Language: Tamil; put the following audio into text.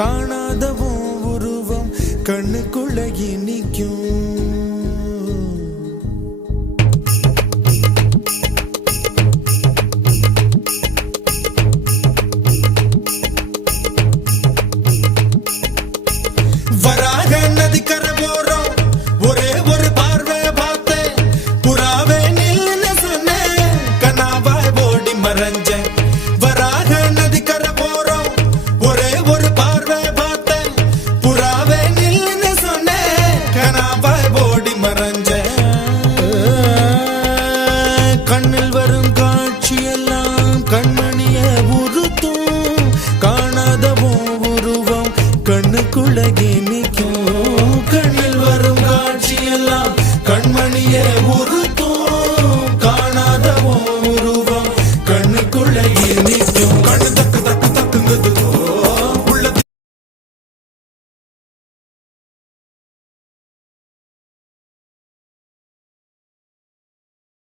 காணாதவும் உருவம் கண்ணுக்குள்ள இனிக்கும். வராக நதிக்கரை போறோம், ஒரே ஒரு பார்வை பார்த்தேன், புறாவே நில்லுன்னு சொன்னேன், கனாவாய் ஓடி மறைஞ்சேன். வராக நதிக்கரை போறோம், ஒரே ஒரு பார்வை பார்த்தேன், புறாவே நில்லுன்னு சொன்னேன், கனாவாய் ஓடி மறைஞ்சேன். கண்ணில் வரும் காட்சியெல்லாம் கண்மணிய உறுத்தும், காணாதவும் உருவம் கண்ணுக்குள்ள இனிக்கும். கண்ணில் வரும் காட்சியெல்லாம் கண்மணியே